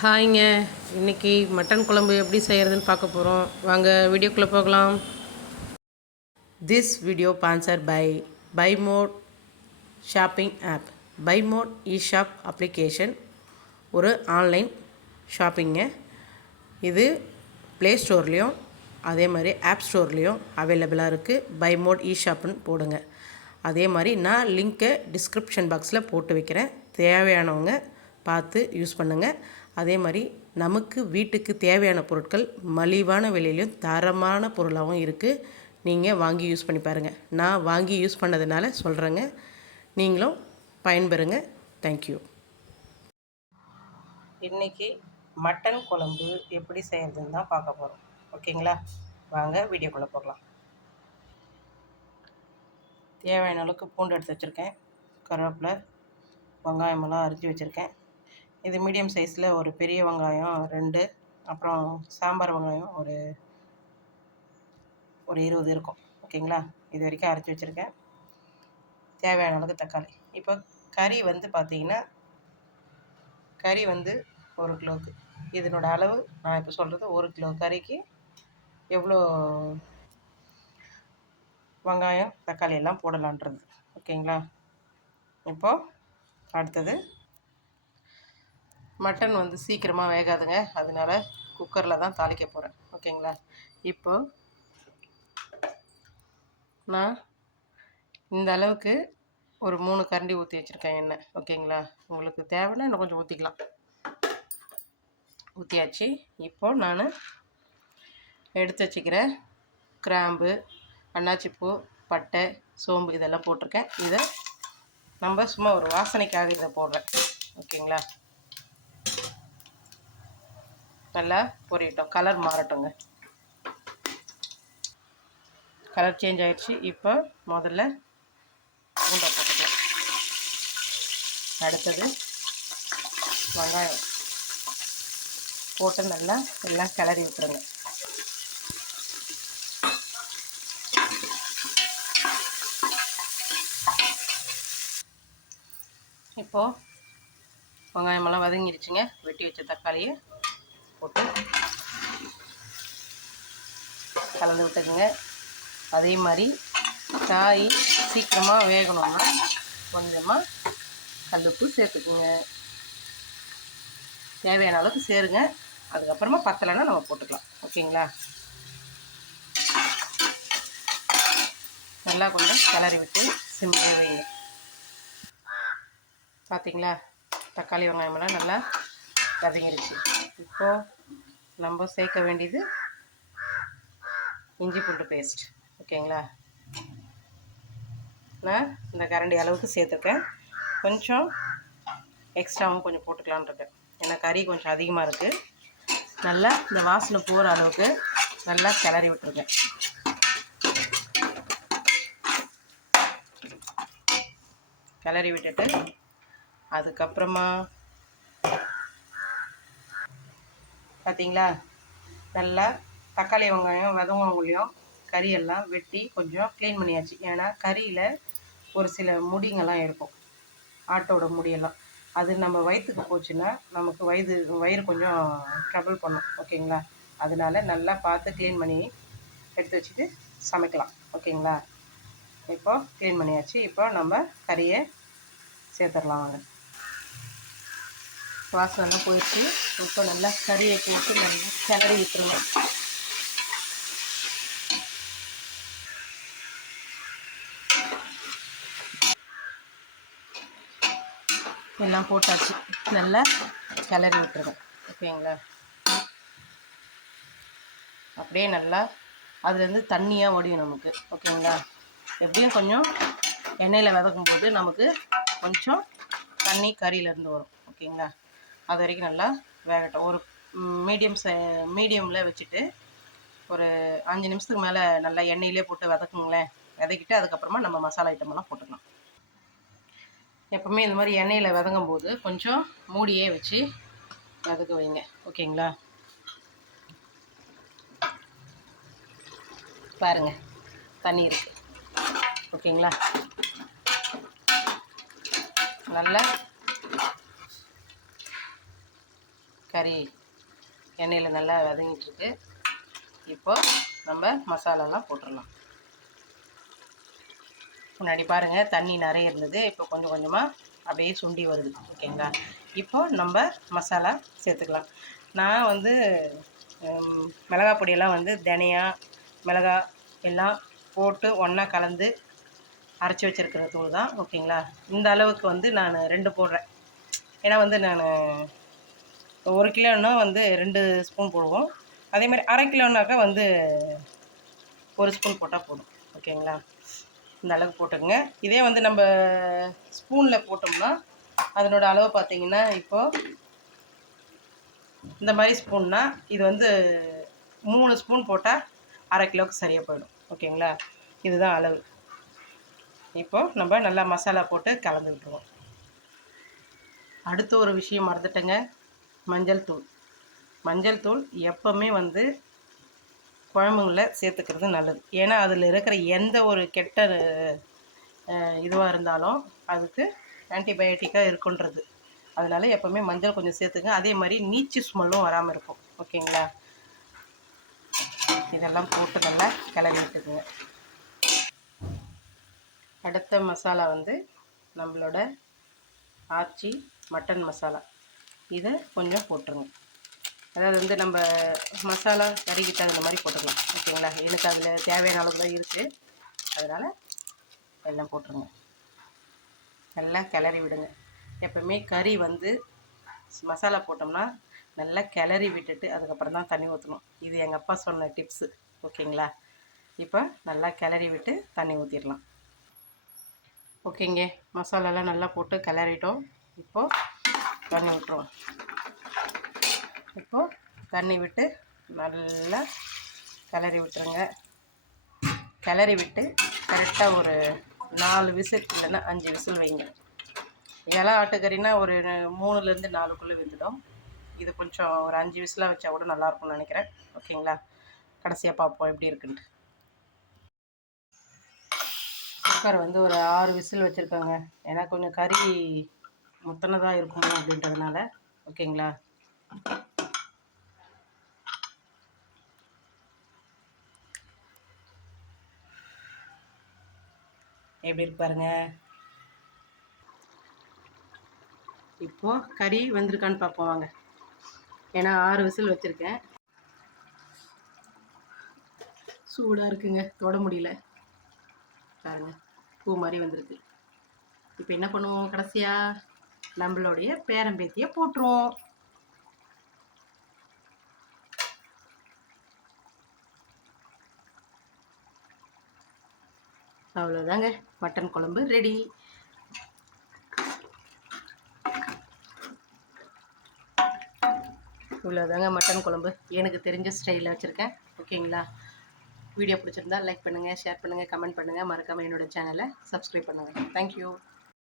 ஹாய்ங்க. இன்னைக்கு மட்டன் குழம்பு எப்படி செய்கிறதுன்னு பார்க்க போகிறோம். வாங்க வீடியோக்குள்ளே போகலாம். This video sponsor by Mod shopping app. By Mod e-shop application ஒரு ஆன்லைன் ஷாப்பிங்க. இது ப்ளே ஸ்டோர்லேயும் அதே மாதிரி ஆப் ஸ்டோர்லேயும் அவைலபிளாக இருக்குது. பை மோட் இ-ஷாப்னு போடுங்க. அதே மாதிரி நான் லிங்க்கை டிஸ்கிரிப்ஷன் பாக்ஸில் போட்டு வைக்கிறேன். தேவையானவங்க பார்த்து யூஸ் பண்ணுங்கள். அதே மாதிரி நமக்கு வீட்டுக்கு தேவையான பொருட்கள் மலிவான விலையிலையும் தரமான பொருளாகவும் இருக்குது. நீங்கள் வாங்கி யூஸ் பண்ணி பாருங்கள். நான் வாங்கி யூஸ் பண்ணதுனால சொல்கிறேங்க. நீங்களும் பயன்பெறுங்க. தேங்க்யூ. இன்றைக்கி மட்டன் குழம்பு எப்படி செய்கிறதுன்னு தான் பார்க்க போகிறோம். ஓகேங்களா? வாங்க வீடியோக்குள்ளே போகலாம். தேவையான அளவுக்கு பூண்டு எடுத்து வச்சுருக்கேன். கருவேப்பிலை, வெங்காயமெல்லாம் அரிஞ்சு வச்சுருக்கேன். இது மீடியம் சைஸில் ஒரு பெரிய வெங்காயம் 2, அப்புறம் சாம்பார் வெங்காயம் ஒரு 20 இருக்கும். ஓகேங்களா? இது வரைக்கும் அரைச்சி வச்சுருக்கேன். தேவையான அளவுக்கு தக்காளி. இப்போ கறி வந்து பார்த்திங்கன்னா, கறி வந்து 1 கிலோவுக்கு இதனோட அளவு நான் இப்போ சொல்கிறது. 1 கிலோ கறிக்கு எவ்வளோ வெங்காயம் தக்காளி எல்லாம் போடலான்றது. ஓகேங்களா? இப்போது அடுத்தது, மட்டன் வந்து சீக்கிரமாக வேகாதுங்க. அதனால குக்கரில் தான் தாளிக்க போகிறேன். ஓகேங்களா? இப்போது நான் இந்த அளவுக்கு ஒரு 3 கரண்டி ஊற்றி வச்சுருக்கேன் எண்ணெய். ஓகேங்களா? உங்களுக்கு தேவைன்னா இன்னும் கொஞ்சம் ஊற்றிக்கலாம். ஊற்றியாச்சு. இப்போது நான் எடுத்து வச்சுக்கிற கிராம்பு, அன்னாச்சிப்பூ, பட்டை, சோம்பு இதெல்லாம் போட்டிருக்கேன். இதை நம்ம சும்மா ஒரு வாசனைக்காக இதை போடுறேன். ஓகேங்களா? நல்லா பொரியட்டும், கலர் மாறட்டுங்க. கலர் சேஞ்ச் ஆகிடுச்சு. இப்போ முதல்ல பூண்டை போட்டுக்கலாம். அடுத்தது வெங்காயம் போட்டு நல்லா எல்லாம் கிளறி விட்டுருங்க. இப்போது வெங்காயமெல்லாம் வதங்கிடுச்சுங்க. வெட்டி வச்ச தக்காளியை போட்டு கலந்து விட்டுக்குங்க. அதே மாதிரி காய் சீக்கிரமாக வேகணும்னா கொஞ்சமாக கல்லுப்பு சேர்த்துக்குங்க. தேவையான அளவுக்கு சேருங்க. அதுக்கப்புறமா பத்தலைன்னா நம்ம போட்டுக்கலாம். ஓகேங்களா? நல்லா கொஞ்சம் கிளறி விட்டு சிம்மிலே வைங்க. பார்த்திங்களா? தக்காளி வெங்காயமெல்லாம் நல்லா வதங்கிடுச்சு. இப்போது நம்ம சேர்க்க வேண்டியது இஞ்சி பூண்டு பேஸ்ட். ஓகேங்களா? நான் இந்த கரண்டி அளவுக்கு சேர்த்துருக்கேன். கொஞ்சம் எக்ஸ்ட்ராவும் கொஞ்சம் போட்டுக்கலான்னு இருக்கேன். ஏன்னா கறி கொஞ்சம் அதிகமாக இருக்குது. நல்லா இந்த வாசனை போகிற அளவுக்கு நல்லா கிளறி விட்டுருக்கேன். கிளறி விட்டுட்டு அதுக்கப்புறமா பார்த்திங்களா, நல்லா தக்காளி வெங்காயம் வதங்கவங்களையும் கறியெல்லாம் வெட்டி கொஞ்சம் க்ளீன் பண்ணியாச்சு. ஏன்னா கறியில் ஒரு சில முடிங்கெல்லாம் இருக்கும், ஆட்டோட முடியெல்லாம். அது நம்ம வயிற்றுக்கு போச்சுன்னா நமக்கு வயிறு கொஞ்சம் ட்ரபிள் பண்ணும். ஓகேங்களா? அதனால நல்லா பார்த்து க்ளீன் பண்ணி எடுத்து வச்சுட்டு சமைக்கலாம். ஓகேங்களா? இப்போ க்ளீன் பண்ணியாச்சு. இப்போ நம்ம கறியை சேர்த்துடலாம். வாங்க. வாசனை போயிடுச்சு. இப்போ நல்லா கறியை போட்டு நல்லா கிளறி விட்டுருங்க. எல்லாம் போட்டாச்சு. நல்லா கிளறி விட்டுருங்க. ஓகேங்களா? அப்படியே நல்லா அதுலேருந்து தண்ணியாக ஒடியும் நமக்கு. ஓகேங்களா? எப்படியும் கொஞ்சம் எண்ணெயில் வதக்கும் போது நமக்கு கொஞ்சம் தண்ணி கறியிலேருந்து வரும். ஓகேங்களா? அது வரைக்கும் நல்லா வேகட்டும். ஒரு மீடியமில் வச்சுட்டு ஒரு 5 நிமிஷத்துக்கு மேலே நல்லா எண்ணெயிலே போட்டு வதக்குங்களேன். வதக்கிட்டு அதுக்கப்புறமா நம்ம மசாலா ஐட்டமெல்லாம் போட்டுக்கலாம். எப்போவுமே இந்த மாதிரி எண்ணெயில் வதங்கும் போது கொஞ்சம் மூடியே வச்சு வதக்க வைங்க. ஓகேங்களா? பாருங்கள், தண்ணி இருக்குது. ஓகேங்களா? நல்லா கறி எண்ணெயில் நல்லா வதங்கிட்டுருக்கு. இப்போ நம்ம மசாலாலாம் போட்டுடலாம். முன்னாடி பாருங்கள் தண்ணி நிறைய இருந்தது, இப்போ கொஞ்சம் கொஞ்சமாக அப்படியே சுண்டி வருது. ஓகேங்களா, இப்போ நம்ம மசாலா சேர்த்துக்கலாம். நான் வந்து மிளகா பொடியெல்லாம் வந்து தனியா மிளகா எல்லாம் போட்டு ஒன்றா கலந்து அரைச்சி வச்சுருக்கிற தூள் தான். ஓகேங்களா, இந்த அளவுக்கு வந்து நான் 2 போடுறேன். ஏன்னா வந்து நான் 1 கிலோன்னா வந்து 2 ஸ்பூன் போடுவோம். அதேமாதிரி அரை கிலோனாக்கா வந்து 1 ஸ்பூன் போட்டால் போதும். ஓகேங்களா, இந்த அளவுக்கு போட்டுக்கோங்க. இதே வந்து நம்ம ஸ்பூனில் போட்டோம்னா அதனோட அளவு பார்த்திங்கன்னா, இப்போது இந்த மாதிரி ஸ்பூன்னா இது வந்து 3 ஸ்பூன் போட்டால் அரை கிலோவுக்கு சரியாக போயிடும். ஓகேங்களா, இதுதான் அளவு. இப்போது நம்ம நல்லா மசாலா போட்டு கலந்து விட்டுருவோம். அடுத்த ஒரு விஷயம் மறந்துட்டேங்க, மஞ்சள் தூள். மஞ்சள் தூள் எப்போவுமே வந்து குழம்புங்களில் சேர்த்துக்கிறது நல்லது. ஏன்னா அதில் இருக்கிற எந்த ஒரு கெட்ட இதுவாக இருந்தாலும் அதுக்கு ஆன்டிபயோட்டிக்காக இருக்குன்றது. அதனால் எப்போவுமே மஞ்சள் கொஞ்சம் சேர்த்துங்க. அதே மாதிரி நீச்சு ஸ்மெல்லும் வராமல் இருக்கும். ஓகேங்களா, இதெல்லாம் போட்டு நல்லா கிளறி விட்டுக்குங்க. அடுத்த மசாலா வந்து நம்மளோட ஆச்சி மட்டன் மசாலா. இதை கொஞ்சம் போட்டுருங்க. அதாவது வந்து நம்ம மசாலா கறிக்கிட்ட அந்த மாதிரி போட்டுக்கலாம். ஓகேங்களா, எனக்கு அதில் தேவையான அளவு தான் இருக்குது, அதனால் எல்லாம் போட்டுருங்க. நல்லா கிளறி விடுங்க. எப்போவுமே கறி வந்து மசாலா போட்டோம்னா நல்லா கிளறி விட்டுட்டு அதுக்கப்புறம் தான் தண்ணி ஊற்றணும். இது எங்கள் அப்பா சொன்ன டிப்ஸு. ஓகேங்களா, இப்போ நல்லா கிளறி விட்டு தண்ணி ஊற்றிடலாம். ஓகேங்க, மசாலாலாம் நல்லா போட்டு கிளறிட்டோம். இப்போது தண்ணி விட்டுருவோம். இப்போது தண்ணி விட்டு நல்லா கிளறி விட்டுருங்க. கிளறி விட்டு கரெக்டாக ஒரு 4 விசில் இல்லைன்னா 5 விசில் வைங்க. இதெல்லாம் ஆட்டுக்கறினா ஒரு 3லேருந்து 4க்குள்ளே வெந்துடும். இது கொஞ்சம் ஒரு 5 விசிலாக வச்சா கூட நல்லாயிருக்கும்னு நினைக்கிறேன். ஓகேங்களா, கடைசியாக பார்ப்போம் எப்படி இருக்குன்ட்டு. குக்கர் வந்து ஒரு 6 விசில் வச்சுருக்காங்க. ஏன்னா கொஞ்சம் கறி முத்தினதாக இருக்கணும் அப்படின்றதுனால. ஓகேங்களா, எப்படி இருக்கு பாருங்க. இப்போது கறி வெந்திருக்கான்னு பார்ப்போம் வாங்க. ஏன்னா 6 விசில் வச்சுருக்கேன். சூடாக இருக்குங்க, தொட முடியல பாருங்க, பூ மாதிரி வந்திருக்கு. இப்போ என்ன பண்ணுவோம், கடைசியாக நம்மளுடைய பேரம்பேத்தியை போட்டுருவோம். அவ்வளோதாங்க, மட்டன் குழம்பு ரெடி. இவ்வளோதாங்க மட்டன் குழம்பு. எனக்கு தெரிஞ்ச ஸ்டைலில் வச்சுருக்கேன். ஓகேங்களா, வீடியோ பிடிச்சிருந்தா லைக் பண்ணுங்கள், ஷேர் பண்ணுங்கள், கமெண்ட் பண்ணுங்கள். மறக்காமல் என்னோடய சேனலை சப்ஸ்கிரைப் பண்ணுங்கள். தேங்க்யூ.